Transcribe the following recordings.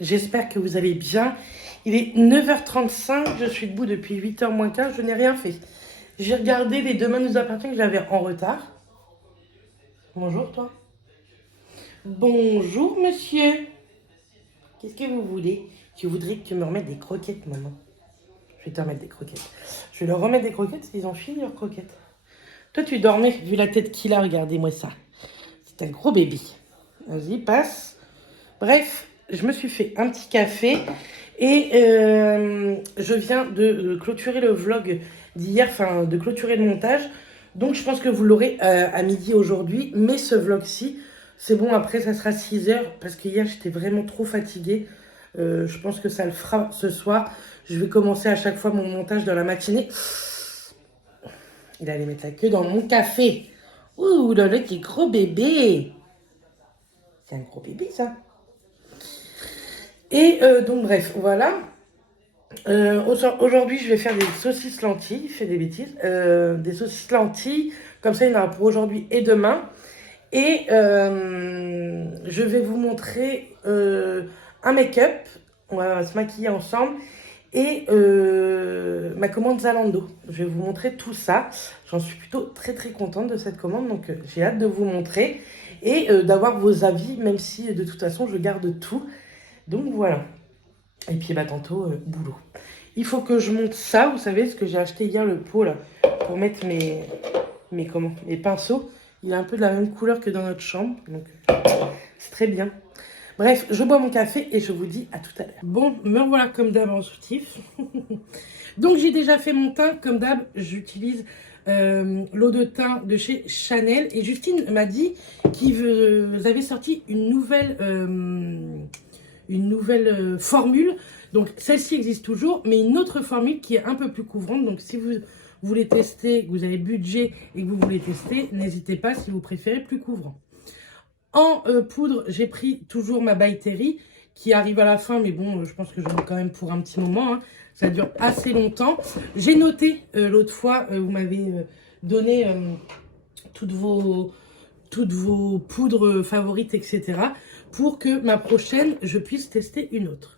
J'espère que vous allez bien. Il est 9h35, je suis debout depuis 8h moins 15, je n'ai rien fait. J'ai regardé les Demain nous appartient que j'avais en retard. Bonjour toi. Bonjour monsieur. Qu'est-ce que vous voulez? Je voudrais que tu me remettes des croquettes maman. Je vais te remettre des croquettes. Je vais leur remettre des croquettes parce qu'ils ont fini leurs croquettes. Toi tu dormais, vu la tête qu'il a, regardez-moi ça. C'est un gros bébé. Vas-y, passe. Bref, je me suis fait un petit café et je viens de clôturer le vlog d'hier, enfin de clôturer le montage. Donc je pense que vous l'aurez à midi aujourd'hui. Mais ce vlog-ci, c'est bon, après ça sera 6h parce que hier j'étais vraiment trop fatiguée. Je pense que ça le fera ce soir. Je vais commencer à chaque fois mon montage dans la matinée. Il allait mettre la queue dans mon café. Ouh là là, quel gros bébé. C'est un gros bébé ça. Et donc bref, voilà. Aujourd'hui, je vais faire des saucisses lentilles. Je fais des bêtises. Des saucisses lentilles. Comme ça, il y en aura pour aujourd'hui et demain. Et je vais vous montrer un make-up. On va se maquiller ensemble. Et ma commande Zalando. Je vais vous montrer tout ça. J'en suis plutôt très très contente de cette commande. Donc j'ai hâte de vous montrer. Et d'avoir vos avis. Même si de toute façon, je garde tout. Donc voilà. Et puis bah tantôt, boulot. Il faut que je monte ça, vous savez, ce que j'ai acheté hier, le pot là, pour mettre mes pinceaux. Il est un peu de la même couleur que dans notre chambre, donc c'est très bien. Bref, je bois mon café et je vous dis à tout à l'heure. Bon, me voilà comme d'hab en soutif. Donc j'ai déjà fait mon teint, comme d'hab, j'utilise l'eau de teint de chez Chanel. Et Justine m'a dit vous avez sorti une nouvelle formule. Donc celle-ci existe toujours, mais une autre formule qui est un peu plus couvrante. Donc si vous voulez tester, que vous avez budget et que vous voulez tester, n'hésitez pas si vous préférez plus couvrant. En poudre, j'ai pris toujours ma By Terry qui arrive à la fin, mais bon, je pense que j'en ai quand même pour un petit moment. Hein. Ça dure assez longtemps. J'ai noté l'autre fois, vous m'avez donné toutes vos poudres favorites, etc. pour que ma prochaine, je puisse tester une autre.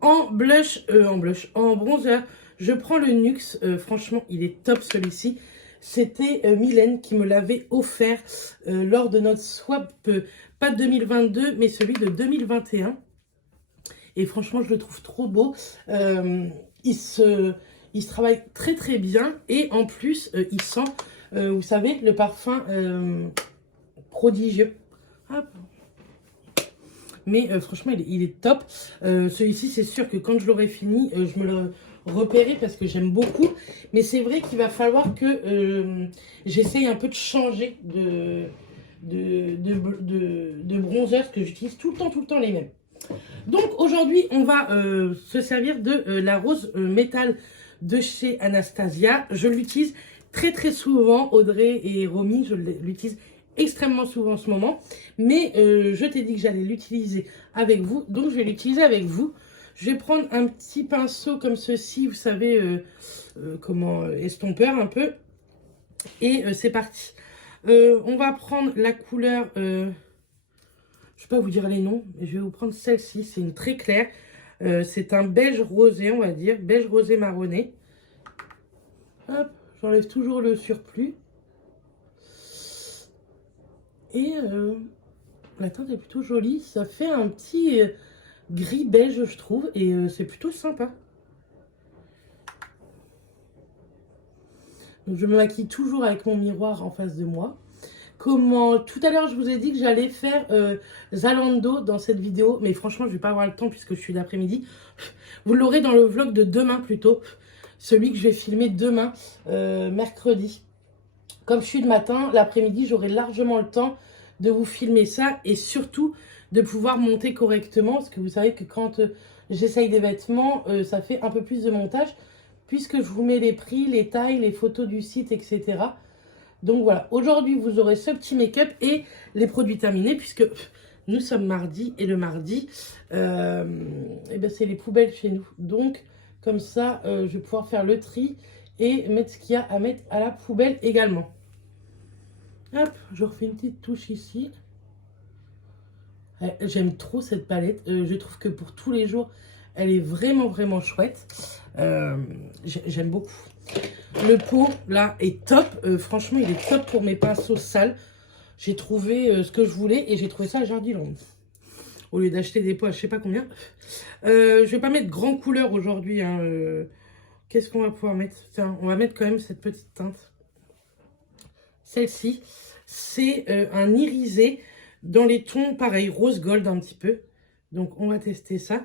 En bronzer, je prends le NYX. Franchement, il est top celui-ci. C'était Mylène qui me l'avait offert lors de notre swap, pas de 2022, mais celui de 2021. Et franchement, je le trouve trop beau. Il se travaille très très bien. Et en plus, il sent, vous savez, le parfum prodigieux. Hop. Mais franchement, il est top. Celui-ci, c'est sûr que quand je l'aurai fini, je me le repérerai parce que j'aime beaucoup. Mais c'est vrai qu'il va falloir que j'essaye un peu de changer de bronzer, parce que j'utilise tout le temps les mêmes. Donc aujourd'hui, on va se servir de la rose métal de chez Anastasia. Je l'utilise très très souvent, Audrey et Romy, je l'utilise extrêmement souvent en ce moment, mais je t'ai dit que j'allais l'utiliser avec vous, donc je vais l'utiliser avec vous. Je vais prendre un petit pinceau comme ceci, vous savez, comment estompeur un peu, et c'est parti. On va prendre la couleur, je ne vais pas vous dire les noms, mais je vais vous prendre celle-ci, c'est une très claire, c'est un beige rosé, on va dire, beige rosé marronné. Hop, j'enlève toujours le surplus. Et la teinte est plutôt jolie. Ça fait un petit gris beige, je trouve. Et c'est plutôt sympa. Donc, je me maquille toujours avec mon miroir en face de moi. Tout à l'heure, je vous ai dit que j'allais faire Zalando dans cette vidéo. Mais franchement, je ne vais pas avoir le temps puisque je suis l'après-midi. Vous l'aurez dans le vlog de demain plutôt. Celui que je vais filmer demain, mercredi. Comme je suis le matin, l'après-midi, j'aurai largement le temps de vous filmer ça et surtout de pouvoir monter correctement. Parce que vous savez que quand j'essaye des vêtements, ça fait un peu plus de montage puisque je vous mets les prix, les tailles, les photos du site, etc. Donc voilà, aujourd'hui, vous aurez ce petit make-up et les produits terminés puisque nous sommes mardi et le mardi, et ben c'est les poubelles chez nous. Donc, comme ça, je vais pouvoir faire le tri et mettre ce qu'il y a à mettre à la poubelle également. Hop, je refais une petite touche ici. J'aime trop cette palette. Je trouve que pour tous les jours, elle est vraiment, vraiment chouette. J'aime beaucoup. Le pot, là, est top. Franchement, il est top pour mes pinceaux sales. J'ai trouvé ce que je voulais et j'ai trouvé ça à Jardiland. Au lieu d'acheter des pots à je sais pas combien. Je vais pas mettre grand couleur aujourd'hui. Hein. Qu'est-ce qu'on va pouvoir mettre? Tiens, on va mettre quand même cette petite teinte. Celle-ci, c'est un irisé dans les tons, pareil, rose gold un petit peu. Donc, on va tester ça.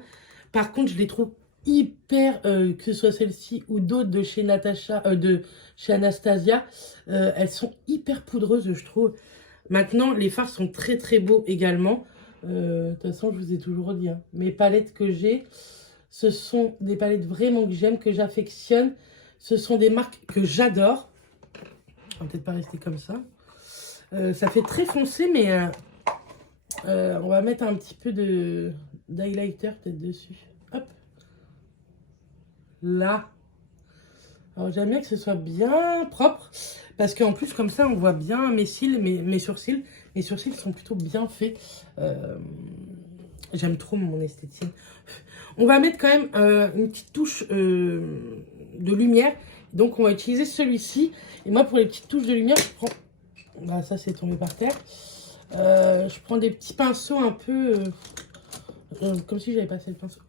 Par contre, je les trouve hyper, que ce soit celle-ci ou d'autres de chez Natasha, de chez Anastasia, elles sont hyper poudreuses, je trouve. Maintenant, les fards sont très très beaux également. De toute façon, je vous ai toujours dit, hein, mes palettes que j'ai, ce sont des palettes vraiment que j'aime, que j'affectionne. Ce sont des marques que j'adore. On va peut-être pas rester comme ça. Ça fait très foncé, mais on va mettre un petit peu d'highlighter peut-être dessus. Hop. Là. Alors j'aime bien que ce soit bien propre. Parce qu'en plus, comme ça, on voit bien mes cils, mes sourcils. Mes sourcils sont plutôt bien faits. J'aime trop mon esthétique. On va mettre quand même une petite touche de lumière. Donc on va utiliser celui-ci. Et moi, pour les petites touches de lumière, je prends... Bah, ça, c'est tombé par terre. Je prends des petits pinceaux un peu... comme si j'avais passé le pinceau.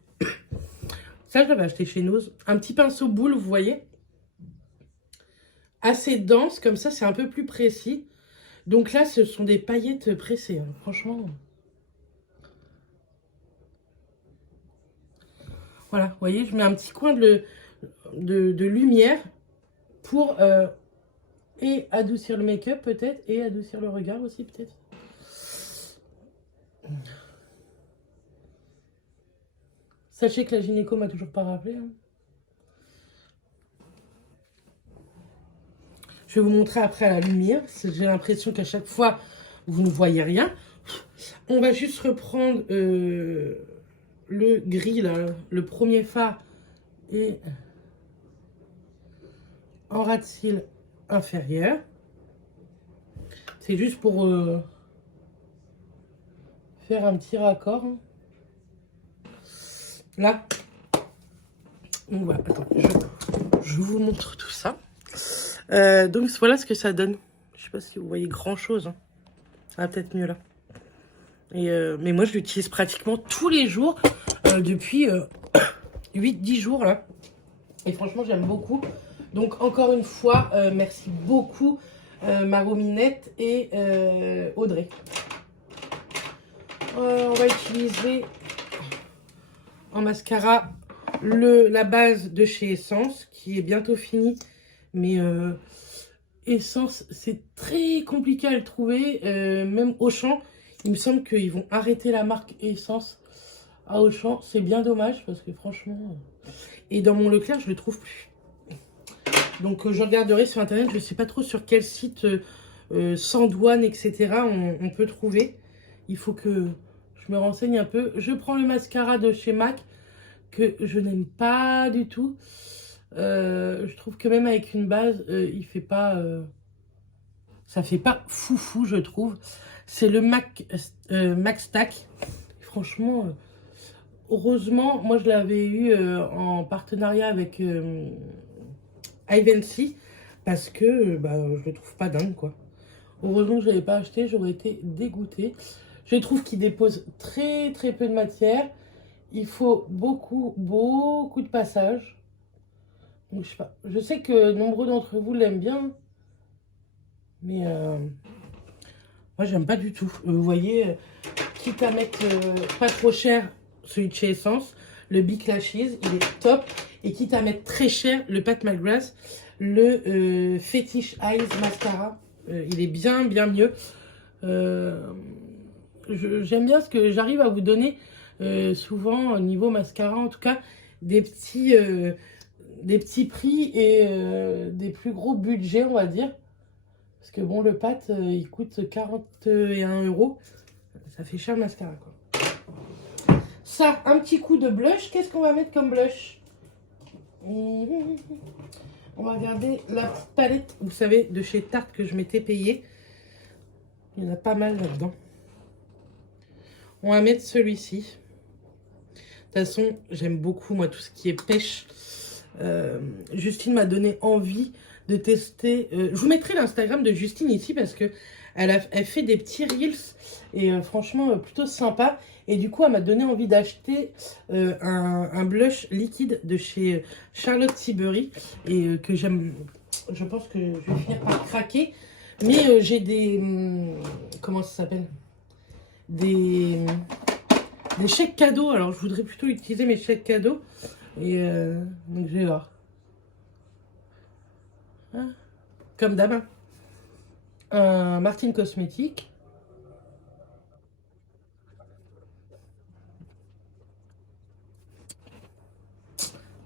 Ça, je l'avais acheté chez Nose. Un petit pinceau boule, vous voyez. Assez dense, comme ça, c'est un peu plus précis. Donc là, ce sont des paillettes pressées. Hein. Franchement... Voilà, vous voyez, je mets un petit coin de lumière pour et adoucir le make-up peut-être et adoucir le regard aussi peut-être. Sachez que la gynéco m'a toujours pas rappelé. Hein. Je vais vous montrer après à la lumière. J'ai l'impression qu'à chaque fois, vous ne voyez rien. On va juste reprendre le gris, là, le premier fard et en ras de cils inférieur. C'est juste pour faire un petit raccord. Hein. Là. Donc voilà, attends, je vous montre tout ça. Donc voilà ce que ça donne. Je sais pas si vous voyez grand chose. Hein. Ça va peut-être mieux là. Et, mais moi je l'utilise pratiquement tous les jours depuis 8-10 jours là. Et franchement j'aime beaucoup. Donc encore une fois, merci beaucoup Marominette et Audrey. On va utiliser en mascara la base de chez Essence qui est bientôt finie. Mais Essence, c'est très compliqué à le trouver. Même Auchan, il me semble qu'ils vont arrêter la marque Essence à Auchan. C'est bien dommage parce que franchement... Et dans mon Leclerc, je le trouve plus. Donc je regarderai sur internet. Je ne sais pas trop sur quel site sans douane, etc. on peut trouver. Il faut que je me renseigne un peu. Je prends le mascara de chez MAC que je n'aime pas du tout. Je trouve que même avec une base, il fait pas... ça fait pas foufou, je trouve. C'est le MAC Stack. Franchement, heureusement, moi je l'avais eu en partenariat avec Ivancy parce que bah, je le trouve pas dingue, quoi. Heureusement que je l'avais pas acheté, j'aurais été dégoûtée. Je trouve qu'il dépose très très peu de matière. Il faut beaucoup de passages. Donc, je sais pas. Je sais que nombreux d'entre vous l'aiment bien. Mais moi, j'aime pas du tout. Vous voyez, quitte à mettre pas trop cher celui de chez Essence, le Big Lashes, il est top. Et quitte à mettre très cher, le Pat McGrath, le Fetish Eyes Mascara, il est bien mieux. J'aime bien ce que j'arrive à vous donner souvent au niveau mascara, en tout cas, des petits prix et des plus gros budgets, on va dire. Parce que bon, le Pat, il coûte 41 €. Ça fait cher le mascara, quoi. Ça, un petit coup de blush. Qu'est-ce qu'on va mettre comme blush? On va regarder la petite palette, vous savez, de chez Tarte que je m'étais payée. Il y en a pas mal là-dedans. On va mettre celui-ci. De toute façon, j'aime beaucoup, moi, tout ce qui est pêche. Justine m'a donné envie de tester. Je vous mettrai l'Instagram de Justine ici parce que elle fait des petits reels et franchement, plutôt sympa. Et du coup, elle m'a donné envie d'acheter un blush liquide de chez Charlotte Tilbury et que j'aime. Je pense que je vais finir par craquer. Mais j'ai des... comment ça s'appelle? Des chèques cadeaux. Alors, je voudrais plutôt utiliser mes chèques cadeaux. Et donc, je vais voir. Hein, comme d'hab. Un Martine Cosmétique.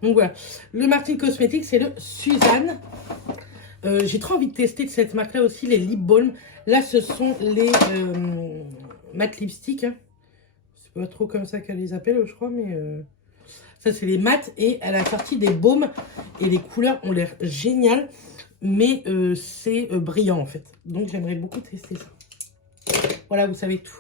Donc voilà, le Martine Cosmétique, c'est le Suzanne. J'ai trop envie de tester de cette marque-là aussi, les lip balm. Là, ce sont les matte lipstick. Hein. C'est pas trop comme ça qu'elle les appelle, je crois, mais ça, c'est les mattes. Et elle a sorti des baumes et les couleurs ont l'air géniales, mais c'est brillant en fait. Donc, j'aimerais beaucoup tester ça. Voilà, vous savez tout.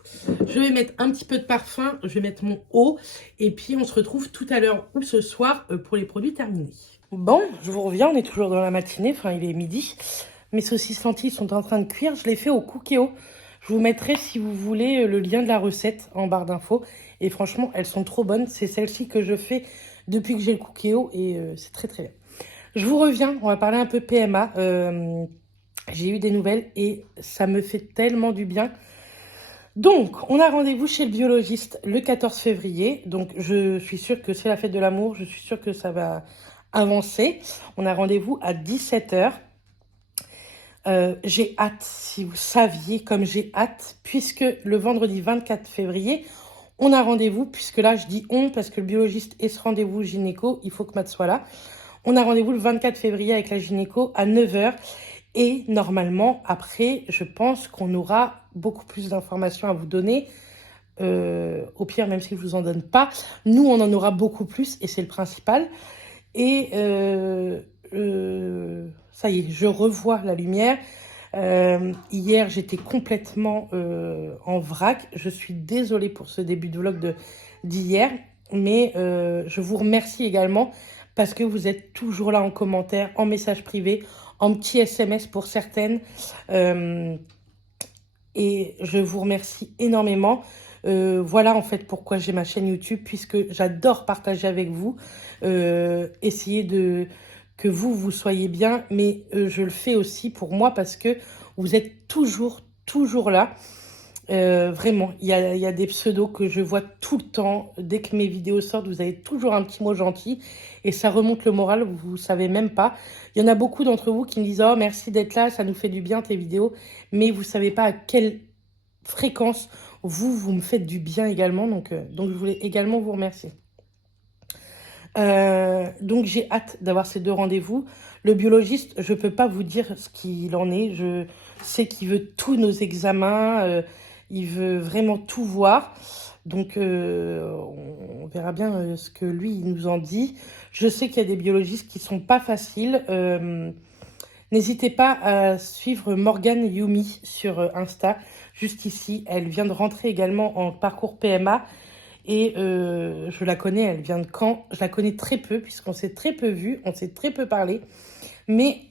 Je vais mettre un petit peu de parfum, je vais mettre mon haut. Et puis, on se retrouve tout à l'heure ou ce soir pour les produits terminés. Bon, je vous reviens, on est toujours dans la matinée, enfin, il est midi. Mes saucisses lentilles sont en train de cuire. Je les fais au Cookéo. Je vous mettrai, si vous voulez, le lien de la recette en barre d'infos. Et franchement, elles sont trop bonnes. C'est celle-ci que je fais depuis que j'ai le Cookéo et c'est très, très bien. Je vous reviens, on va parler un peu PMA. J'ai eu des nouvelles et ça me fait tellement du bien. Donc, on a rendez-vous chez le biologiste le 14 février. Donc, je suis sûre que c'est la fête de l'amour. Je suis sûre que ça va avancer. On a rendez-vous à 17 h. J'ai hâte, si vous saviez comme j'ai hâte, puisque le vendredi 24 février, on a rendez-vous, puisque là, je dis on, parce que le biologiste est ce rendez-vous gynéco, il faut que Matt soit là. On a rendez-vous le 24 février avec la gynéco à 9 h. Et normalement, après, je pense qu'on aura beaucoup plus d'informations à vous donner. Au pire, même si je ne vous en donne pas, nous, on en aura beaucoup plus et c'est le principal. Et ça y est, je revois la lumière. Hier, j'étais complètement en vrac. Je suis désolée pour ce début de vlog d'hier. Mais je vous remercie également parce que vous êtes toujours là en commentaire, en message privé, en petit SMS pour certaines. Et je vous remercie énormément. Voilà en fait pourquoi j'ai ma chaîne YouTube, puisque j'adore partager avec vous, essayer que vous soyez bien, mais je le fais aussi pour moi parce que vous êtes toujours là. Vraiment, il y a des pseudos que je vois tout le temps. Dès que mes vidéos sortent, vous avez toujours un petit mot gentil et ça remonte le moral, vous savez même pas. Il y en a beaucoup d'entre vous qui me disent « Oh, merci d'être là, ça nous fait du bien tes vidéos », mais vous savez pas à quelle fréquence vous me faites du bien également. Donc je voulais également vous remercier. Donc j'ai hâte d'avoir ces deux rendez-vous. Le biologiste, je peux pas vous dire ce qu'il en est. Je sais qu'il veut tous nos examens. Il veut vraiment tout voir. Donc, on verra bien ce que lui, il nous en dit. Je sais qu'il y a des biologistes qui sont pas faciles. N'hésitez pas à suivre Morgane Yumi sur Insta, juste ici. Elle vient de rentrer également en parcours PMA. Et je la connais, elle vient de Caen. Je la connais très peu, puisqu'on s'est très peu vu, on s'est très peu parlé. Mais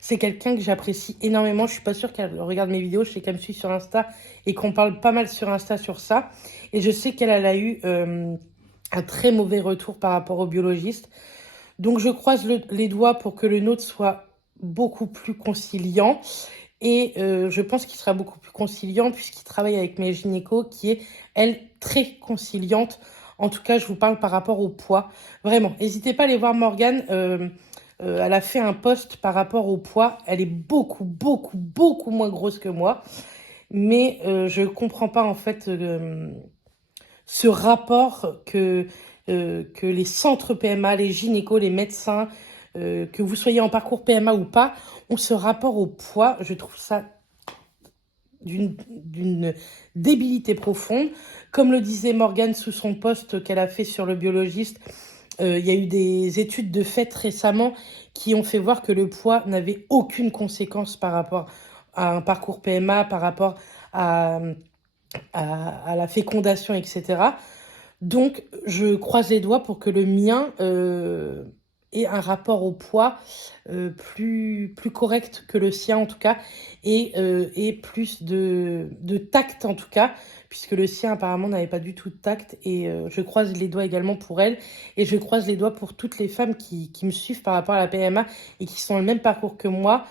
c'est quelqu'un que j'apprécie énormément. Je suis pas sûre qu'elle regarde mes vidéos. Je sais qu'elle me suit sur Insta et qu'on parle pas mal sur Insta sur ça. Et je sais qu'elle a eu un très mauvais retour par rapport au biologiste. Donc, je croise les doigts pour que le nôtre soit beaucoup plus conciliant. Et je pense qu'il sera beaucoup plus conciliant puisqu'il travaille avec mes gynécos qui est, elle, très conciliante. En tout cas, je vous parle par rapport au poids. Vraiment, n'hésitez pas à aller voir Morgane. Elle a fait un post par rapport au poids. Elle est beaucoup moins grosse que moi. Mais je ne comprends pas en fait ce rapport que les centres PMA, les gynécos, les médecins, que vous soyez en parcours PMA ou pas, ont ce rapport au poids. Je trouve ça d'une débilité profonde. Comme le disait Morgane sous son post qu'elle a fait sur le biologiste, il y a eu des études de fait récemment qui ont fait voir que le poids n'avait aucune conséquence par rapport à un parcours PMA, par rapport à à la fécondation, etc. Donc, je croise les doigts pour que le mien ait un rapport au poids plus correct que le sien, en tout cas, et plus de tact, en tout cas, puisque le sien, apparemment, n'avait pas du tout de tact. Et je croise les doigts également pour elle. Et je croise les doigts pour toutes les femmes qui me suivent par rapport à la PMA et qui sont dans le même parcours que moi.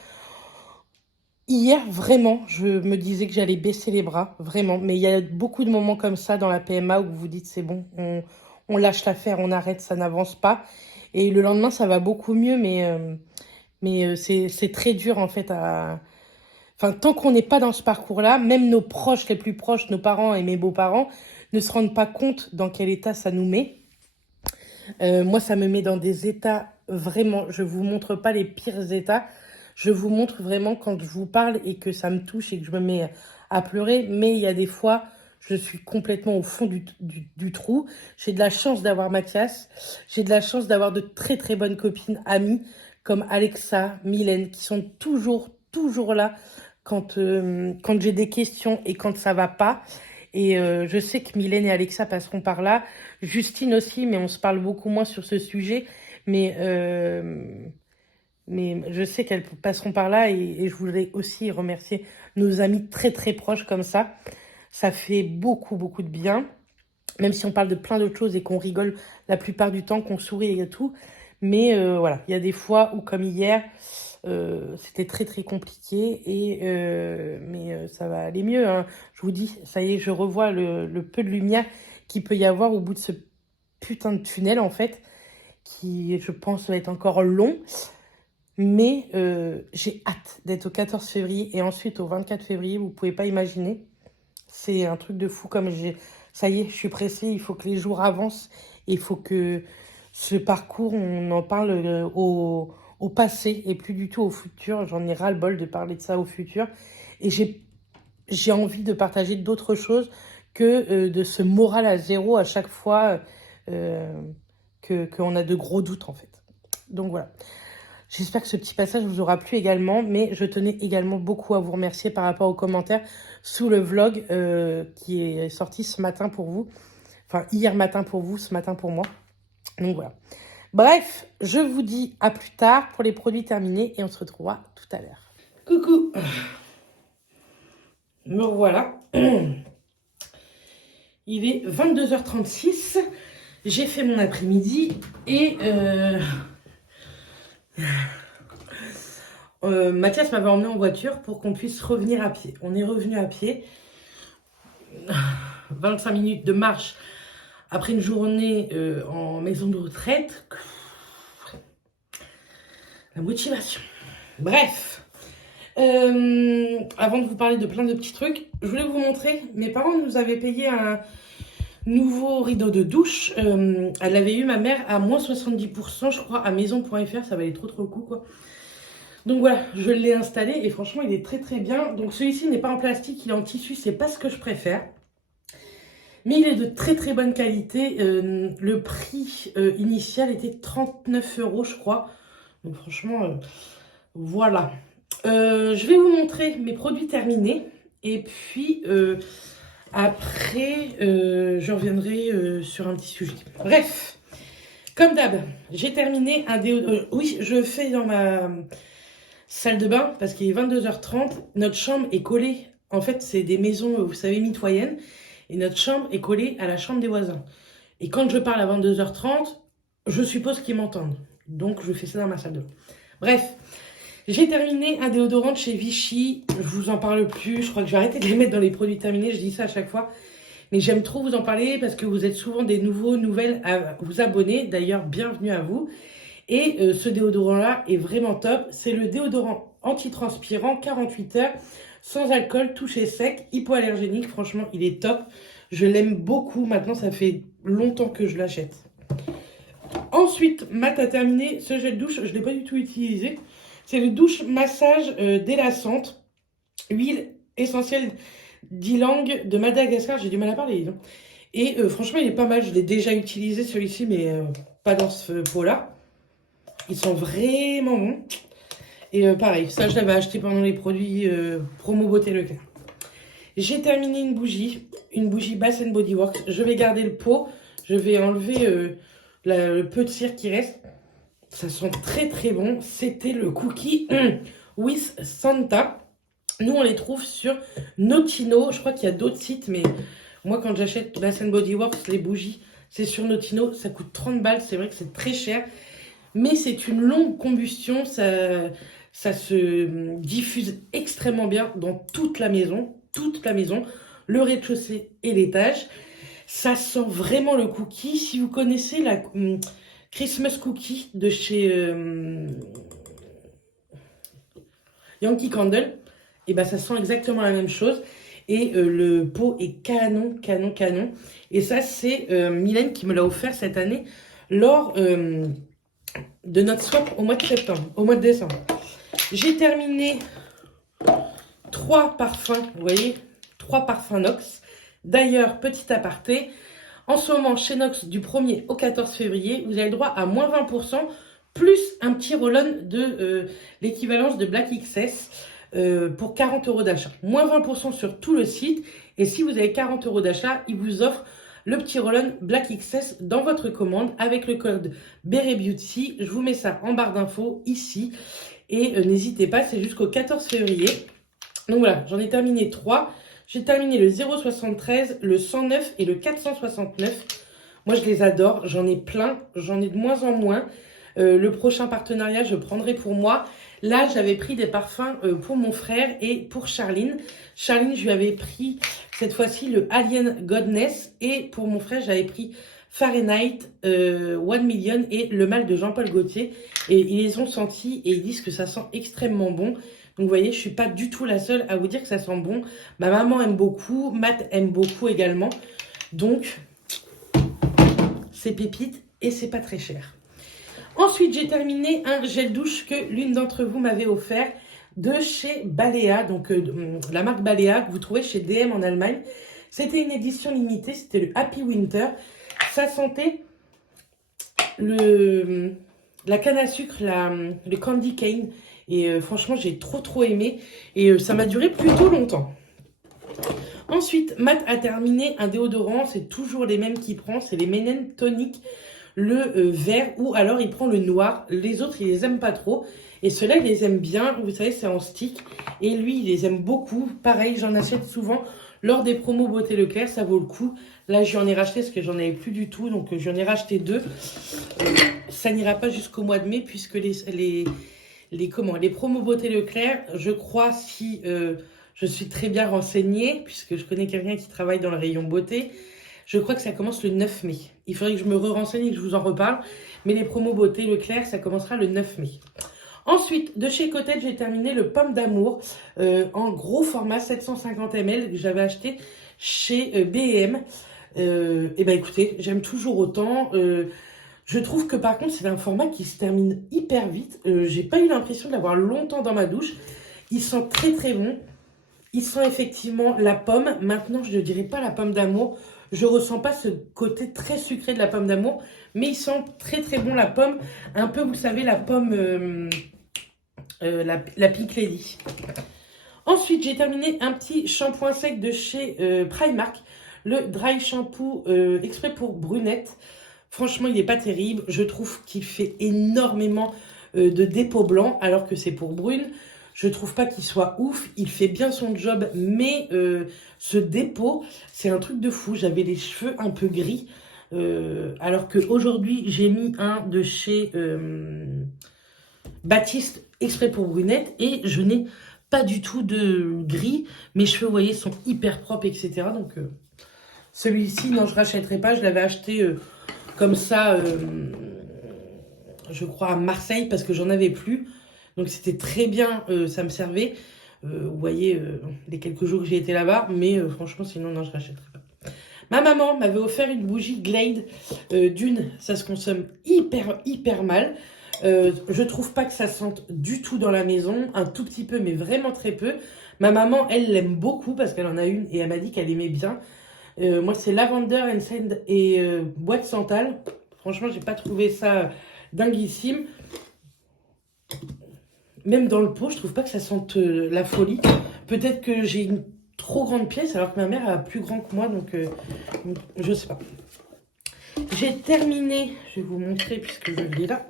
Hier, vraiment, je me disais que j'allais baisser les bras, vraiment. Mais il y a beaucoup de moments comme ça dans la PMA où vous vous dites, c'est bon, on lâche l'affaire, on arrête, ça n'avance pas. Et le lendemain, ça va beaucoup mieux, mais c'est très dur, en fait, Enfin, tant qu'on n'est pas dans ce parcours-là, même nos proches les plus proches, nos parents et mes beaux-parents, ne se rendent pas compte dans quel état ça nous met. Moi, ça me met dans des états, vraiment, je vous montre pas les pires états. Je vous montre vraiment quand je vous parle et que ça me touche et que je me mets à pleurer. Mais il y a des fois, je suis complètement au fond du trou. J'ai de la chance d'avoir Mathias. J'ai de la chance d'avoir de très très bonnes copines, amies, comme Alexa, Mylène, qui sont toujours là quand j'ai des questions et quand ça va pas. Et je sais que Mylène et Alexa passeront par là. Justine aussi, mais on se parle beaucoup moins sur ce sujet. Mais... mais je sais qu'elles passeront par là et je voudrais aussi remercier nos amis très très proches comme ça. Ça fait beaucoup de bien, même si on parle de plein d'autres choses et qu'on rigole la plupart du temps, qu'on sourit et tout. Mais voilà, il y a des fois où, comme hier, c'était très très compliqué, mais ça va aller mieux, hein. Je vous dis, ça y est, je revois le peu de lumière qu'il peut y avoir au bout de ce putain de tunnel, en fait, qui, je pense, va être encore long. Mais j'ai hâte d'être au 14 février et ensuite au 24 février. Vous pouvez pas imaginer. C'est un truc de fou comme j'ai... Ça y est, je suis pressée. Il faut que les jours avancent. Il faut que ce parcours, on en parle au passé et plus du tout au futur. J'en ai ras-le-bol de parler de ça au futur. Et j'ai envie de partager d'autres choses que de ce moral à zéro à chaque fois qu'on a de gros doutes, en fait. Donc voilà. J'espère que ce petit passage vous aura plu également, mais je tenais également beaucoup à vous remercier par rapport aux commentaires sous le vlog qui est sorti ce matin pour vous. Enfin, hier matin pour vous, ce matin pour moi. Donc voilà. Bref, je vous dis à plus tard pour les produits terminés et on se retrouvera tout à l'heure. Coucou. Me revoilà. Il est 22h36. J'ai fait mon après-midi et... Mathias m'avait emmené en voiture pour qu'on puisse revenir à pied. On est revenu à pied. 25 minutes de marche après une journée en maison de retraite. La motivation. Bref. Avant de vous parler de plein de petits trucs, je voulais vous montrer. Mes parents nous avaient payé un nouveau rideau de douche. Elle avait eu, ma mère, à moins 70%, je crois, à maison.fr. Ça valait trop le coup, quoi. Donc voilà, je l'ai installé et franchement, il est très très bien. Donc celui-ci n'est pas en plastique, il est en tissu, c'est pas ce que je préfère. Mais il est de très très bonne qualité. Le prix initial était 39 €, je crois. Donc franchement, voilà. Je vais vous montrer mes produits terminés. Et puis, après, je reviendrai sur un petit sujet. Bref, comme d'hab, j'ai terminé un déodorant. Oui, je fais dans ma... salle de bain, parce qu'il est 22h30, notre chambre est collée, en fait c'est des maisons, vous savez, mitoyennes, et notre chambre est collée à la chambre des voisins. Et quand je parle à 22h30, je suppose qu'ils m'entendent. Donc je fais ça dans ma salle de bain. Bref, j'ai terminé un déodorant de chez Vichy, je vous en parle plus, je crois que je vais arrêter de les mettre dans les produits terminés, je dis ça à chaque fois. Mais j'aime trop vous en parler parce que vous êtes souvent des nouvelles à vous abonner, d'ailleurs bienvenue à vous. Et ce déodorant-là est vraiment top. C'est le déodorant antitranspirant 48 heures, sans alcool, touché sec, hypoallergénique. Franchement, il est top. Je l'aime beaucoup. Maintenant, ça fait longtemps que je l'achète. Ensuite, Matt a terminé ce gel douche. Je ne l'ai pas du tout utilisé. C'est le douche massage délassante. Huile essentielle d'ylang de Madagascar. J'ai du mal à parler. Non. Et franchement, il est pas mal. Je l'ai déjà utilisé celui-ci, mais pas dans ce pot-là. Ils sont vraiment bons. Et pareil, ça je l'avais acheté pendant les produits promo beauté Leclerc. J'ai terminé une bougie. une bougie Bath Body Works. Je vais garder le pot. Je vais enlever le peu de cire qui reste. Ça sent très très bon. C'était le cookie with Santa. Nous, on les trouve sur Notino. Je crois qu'il y a d'autres sites, mais moi, quand j'achète Bath Body Works, les bougies, c'est sur Notino. Ça coûte 30 balles. C'est vrai que c'est très cher. Mais c'est une longue combustion. Ça se diffuse extrêmement bien dans toute la maison. Toute la maison. Le rez-de-chaussée et l'étage. Ça sent vraiment le cookie. Si vous connaissez la Christmas Cookie de chez Yankee Candle, et ben ça sent exactement la même chose. Et le pot est canon, canon, canon. Et ça, c'est Mylène qui me l'a offert cette année lors de notre swap au mois de septembre, au mois de décembre. J'ai terminé 3 parfums, vous voyez, 3 parfums Nox. D'ailleurs, petit aparté, en ce moment, chez Nox, du 1er au 14 février, vous avez le droit à moins 20%, plus un petit roll-on de l'équivalence de Black XS pour 40 € d'achat. Moins 20% sur tout le site. Et si vous avez 40 € d'achat, il vous offre le petit roll-on Black XS dans votre commande avec le code Beret Beauty. Je vous mets ça en barre d'infos ici. Et n'hésitez pas, c'est jusqu'au 14 février. Donc voilà, j'en ai terminé 3. J'ai terminé le 0,73, le 109 et le 469. Moi, je les adore. J'en ai plein. J'en ai de moins en moins. Le prochain partenariat, je prendrai pour moi. Là, j'avais pris des parfums pour mon frère et pour Charline. Charline, je lui avais pris cette fois-ci le Alien Godness. Et pour mon frère, j'avais pris Fahrenheit 1 Million et le Mal de Jean-Paul Gaultier. Et ils les ont sentis et ils disent que ça sent extrêmement bon. Donc, vous voyez, je ne suis pas du tout la seule à vous dire que ça sent bon. Ma maman aime beaucoup. Matt aime beaucoup également. Donc, c'est pépite et c'est pas très cher. Ensuite, j'ai terminé un gel douche que l'une d'entre vous m'avait offert de chez Balea. Donc, la marque Balea que vous trouvez chez DM en Allemagne. C'était une édition limitée. C'était le Happy Winter. Ça sentait la canne à sucre, le candy cane. Et franchement, j'ai trop aimé. Et ça m'a duré plutôt longtemps. Ensuite, Matt a terminé un déodorant. C'est toujours les mêmes qu'il prend. C'est les Menen Tonic, le vert. Ou alors, il prend le noir. Les autres, il les aime pas trop. Et ceux-là, il les aime bien. Vous savez, c'est en stick. Et lui, il les aime beaucoup. Pareil, j'en achète souvent lors des promos Beauté Leclerc. Ça vaut le coup. Là, j'en ai racheté parce que j'en avais plus du tout. Donc, j'en ai racheté 2. Ça n'ira pas jusqu'au mois de mai puisque les promos Beauté Leclerc, je crois, si je suis très bien renseignée, puisque je connais quelqu'un qui travaille dans le rayon beauté, je crois que ça commence le 9 mai. Il faudrait que je me renseigne et que je vous en reparle. Mais les promos Beauté Leclerc, ça commencera le 9 mai. Ensuite, de chez Cottage, j'ai terminé le Pomme d'amour en gros format 750 ml que j'avais acheté chez B&M. Et ben écoutez, j'aime toujours autant. Je trouve que par contre, c'est un format qui se termine hyper vite. J'ai pas eu l'impression de l'avoir longtemps dans ma douche. Il sent très bon. Il sent effectivement la pomme. Maintenant, je ne dirais pas la pomme d'amour. Je ressens pas ce côté très sucré de la pomme d'amour. Mais il sent très bon la pomme. Un peu, vous savez, la pomme, la Pink Lady. Ensuite, j'ai terminé un petit shampoing sec de chez Primark. Le Dry Shampoo exprès pour brunette. Franchement, il n'est pas terrible. Je trouve qu'il fait énormément de dépôts blancs, alors que c'est pour brune. Je trouve pas qu'il soit ouf. Il fait bien son job, mais ce dépôt, c'est un truc de fou. J'avais les cheveux un peu gris, alors qu'aujourd'hui, j'ai mis un de chez Baptiste exprès pour brunette, et je n'ai pas du tout de gris. Mes cheveux, vous voyez, sont hyper propres, etc. Donc, celui-ci, non, je ne rachèterai pas. Je l'avais acheté... comme ça, je crois à Marseille, parce que j'en avais plus. Donc c'était très bien, ça me servait. Vous voyez, les quelques jours que j'ai été là-bas. Mais franchement, sinon, non, je ne rachèterai pas. Ma maman m'avait offert une bougie Glade. D'une, ça se consomme hyper mal. Je trouve pas que ça sente du tout dans la maison. Un tout petit peu, mais vraiment très peu. Ma maman, elle l'aime beaucoup parce qu'elle en a une et elle m'a dit qu'elle aimait bien. Moi, c'est Lavender and Sand et Bois de Santal. Franchement, j'ai pas trouvé ça dinguissime. Même dans le pot, je trouve pas que ça sente la folie. Peut-être que j'ai trop grande pièce, alors que ma mère a plus grand que moi, donc je sais pas. J'ai terminé, je vais vous montrer puisque je l'ai là,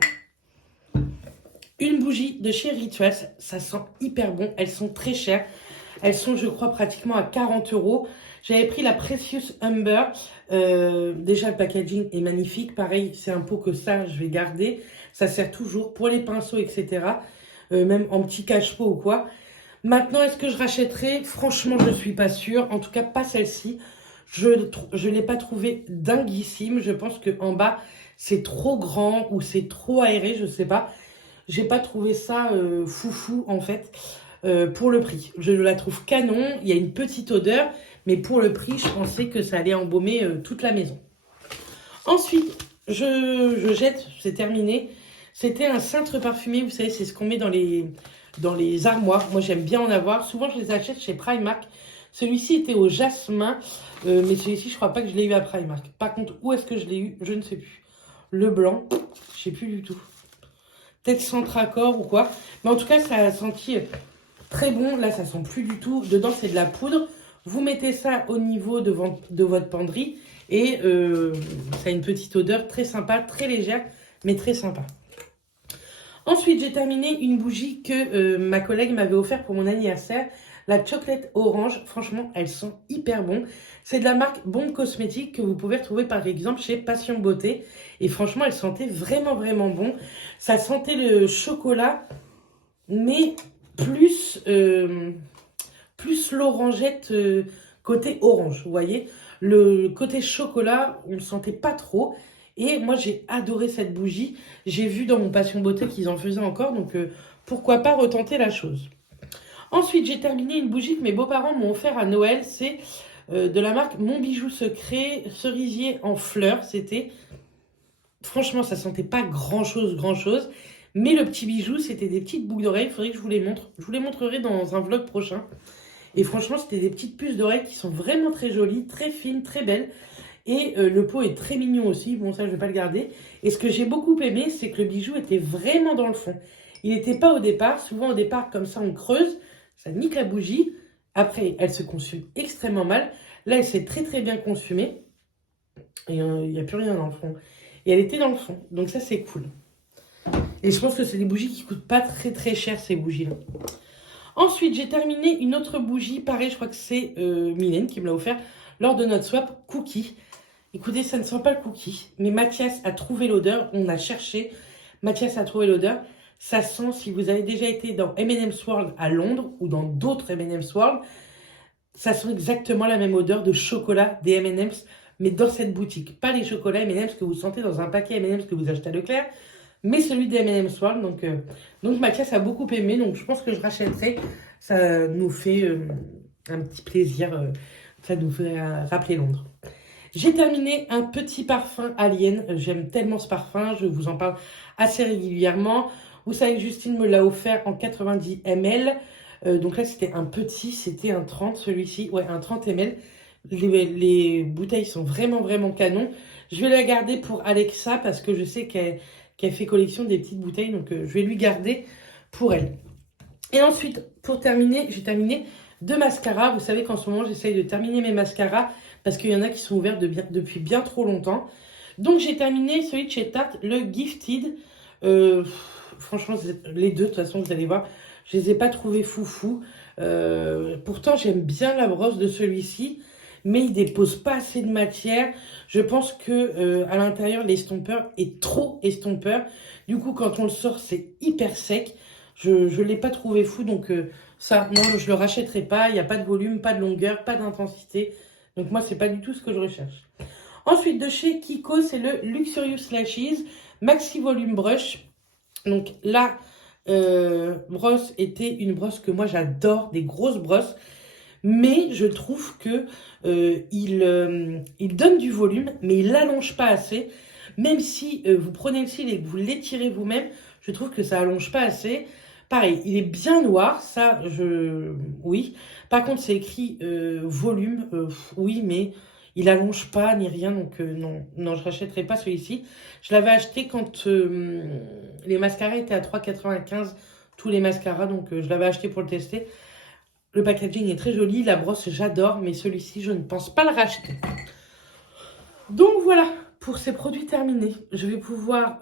une bougie de chez Rituals. Ça sent hyper bon, elles sont très chères. Elles sont, je crois, pratiquement à 40 €. J'avais pris la Precious Umber. Déjà, le packaging est magnifique. Pareil, c'est un pot que ça, je vais garder. Ça sert toujours pour les pinceaux, etc. Même en petit cache-pot ou quoi. Maintenant, est-ce que je rachèterai? Franchement, je ne suis pas sûre. En tout cas, pas celle-ci. Je ne l'ai pas trouvée dinguissime. Je pense qu'en bas, c'est trop grand ou c'est trop aéré, je ne sais pas. J'ai pas trouvé ça foufou, en fait. Pour le prix. Je la trouve canon, il y a une petite odeur, mais pour le prix, je pensais que ça allait embaumer toute la maison. Ensuite, je jette, c'est terminé. C'était un cintre parfumé, vous savez, c'est ce qu'on met dans les armoires. Moi, j'aime bien en avoir. Souvent, je les achète chez Primark. Celui-ci était au jasmin, mais celui-ci, je crois pas que je l'ai eu à Primark. Par contre, où est-ce que je l'ai eu? Je ne sais plus. Le blanc, je sais plus du tout. Peut-être Centre Accord ou quoi. Mais en tout cas, ça a senti très bon. Là, ça sent plus du tout. Dedans, c'est de la poudre. Vous mettez ça au niveau de votre penderie. Et ça a une petite odeur très sympa, très légère, mais très sympa. Ensuite, j'ai terminé une bougie que ma collègue m'avait offert pour mon anniversaire. La chocolate orange. Franchement, elles sont hyper bonnes. C'est de la marque Bon Cosmétique que vous pouvez retrouver par exemple chez Passion Beauté. Et franchement, elles sentaient vraiment, vraiment bon. Ça sentait le chocolat, mais plus l'orangette côté orange, vous voyez. Le côté chocolat, on ne le sentait pas trop. Et moi, j'ai adoré cette bougie. J'ai vu dans mon Passion Beauté qu'ils en faisaient encore, donc pourquoi pas retenter la chose. Ensuite, j'ai terminé une bougie que mes beaux-parents m'ont offert à Noël. C'est de la marque Mon Bijou Secret, cerisier en fleurs. C'était, franchement, ça sentait pas grand-chose. Mais le petit bijou, c'était des petites boucles d'oreilles. Il faudrait que je vous les montre. Je vous les montrerai dans un vlog prochain. Et franchement, c'était des petites puces d'oreilles qui sont vraiment très jolies, très fines, très belles. Et le pot est très mignon aussi. Bon, ça, je ne vais pas le garder. Et ce que j'ai beaucoup aimé, c'est que le bijou était vraiment dans le fond. Il n'était pas au départ. Souvent, au départ, comme ça, on creuse. Ça nique la bougie. Après, elle se consume extrêmement mal. Là, elle s'est très, très bien consumée. Et il n'y a plus rien dans le fond. Et elle était dans le fond. Donc ça, c'est cool. Et je pense que c'est des bougies qui ne coûtent pas très, très cher, ces bougies-là. Ensuite, j'ai terminé une autre bougie. Pareil, je crois que c'est Mylène qui me l'a offert lors de notre swap cookie. Écoutez, ça ne sent pas le cookie. Mais Mathias a trouvé l'odeur. On a cherché. Mathias a trouvé l'odeur. Ça sent, si vous avez déjà été dans M&M's World à Londres ou dans d'autres M&M's World, ça sent exactement la même odeur de chocolat des M&M's, mais dans cette boutique. Pas les chocolats M&M's que vous sentez dans un paquet M&M's que vous achetez à Leclerc, mais celui des M&M's World. Donc Mathias a beaucoup aimé, donc je pense que je rachèterai. Ça nous fait un petit plaisir, ça nous fait rappeler Londres. J'ai terminé un petit parfum Alien. J'aime tellement ce parfum, je vous en parle assez régulièrement. Vous savez que Justine me l'a offert en 90 ml. Donc là, c'était un petit, c'était un 30 celui-ci. Ouais, un 30 ml. Les bouteilles sont vraiment, vraiment canon. Je vais la garder pour Alexa parce que je sais qu'elle fait collection des petites bouteilles. Donc je vais lui garder pour elle. Et ensuite, pour terminer, j'ai terminé 2 mascaras. Vous savez qu'en ce moment, j'essaye de terminer mes mascaras parce qu'il y en a qui sont ouverts depuis bien trop longtemps. Donc j'ai terminé celui de chez Tarte, le Gifted. Franchement, les deux, de toute façon, vous allez voir, je les ai pas trouvés foufou. Pourtant, j'aime bien la brosse de celui-ci, mais il dépose pas assez de matière. Je pense que à l'intérieur, l'estompeur est trop estompeur. Du coup, quand on le sort, c'est hyper sec. Je l'ai pas trouvé fou, donc ça, non, je le rachèterai pas. Il n'y a pas de volume, pas de longueur, pas d'intensité. Donc moi, c'est pas du tout ce que je recherche. Ensuite, de chez Kiko, c'est le Luxurious Lashes Maxi Volume Brush. Donc la brosse était une brosse que moi j'adore, des grosses brosses, mais je trouve que il donne du volume, mais il l'allonge pas assez. Même si vous prenez le cil et que vous l'étirez vous-même, je trouve que ça allonge pas assez. Pareil, il est bien noir, ça, oui. Par contre, c'est écrit volume, oui, mais il allonge pas ni rien, donc non, je rachèterai pas celui-ci. Je l'avais acheté quand les mascaras étaient à 3,95, tous les mascaras, donc je l'avais acheté pour le tester. Le packaging est très joli, la brosse j'adore, mais celui-ci je ne pense pas le racheter. Donc voilà, pour ces produits terminés, je vais pouvoir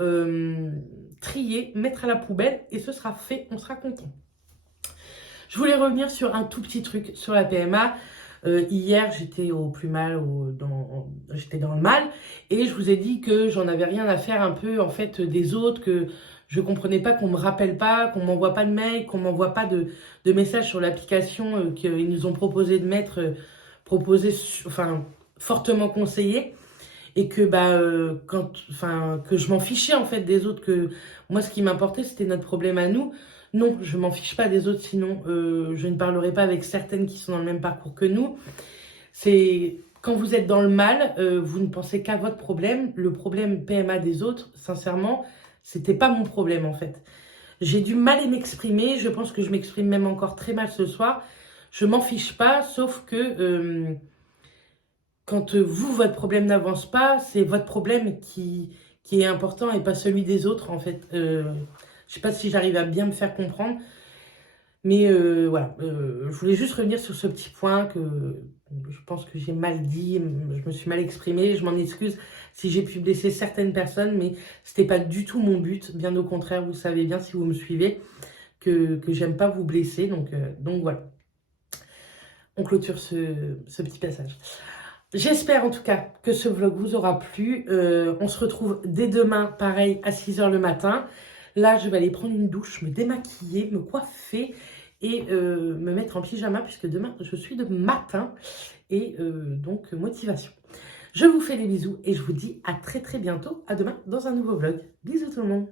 trier, mettre à la poubelle et ce sera fait, on sera content. Je voulais revenir sur un tout petit truc sur la PMA. Hier, j'étais au plus mal, j'étais dans le mal, et je vous ai dit que j'en avais rien à faire un peu en fait des autres, que je comprenais pas qu'on me rappelle pas, qu'on m'envoie pas de mail, qu'on m'envoie pas de messages sur l'application qu'ils nous ont proposé de mettre, enfin fortement conseillé, et que que je m'en fichais en fait des autres, que moi ce qui m'importait c'était notre problème à nous. Non, je m'en fiche pas des autres, sinon je ne parlerai pas avec certaines qui sont dans le même parcours que nous. C'est quand vous êtes dans le mal, vous ne pensez qu'à votre problème. Le problème PMA des autres, sincèrement, c'était pas mon problème en fait. J'ai du mal à m'exprimer, je pense que je m'exprime même encore très mal ce soir. Je m'en fiche pas, sauf que quand vous, votre problème n'avance pas, c'est votre problème qui est important et pas celui des autres en fait. Je sais pas si j'arrive à bien me faire comprendre, mais voilà. Je voulais juste revenir sur ce petit point que je pense que j'ai mal dit, je me suis mal exprimée, je m'en excuse si j'ai pu blesser certaines personnes, mais c'était pas du tout mon but, bien au contraire, vous savez bien si vous me suivez que j'aime pas vous blesser, donc voilà. On clôture ce petit passage. J'espère en tout cas que ce vlog vous aura plu. On se retrouve dès demain, pareil, à 6 h le matin. Là, je vais aller prendre une douche, me démaquiller, me coiffer et me mettre en pyjama puisque demain, je suis de matin et donc motivation. Je vous fais des bisous et je vous dis à très très bientôt. À demain dans un nouveau vlog. Bisous tout le monde.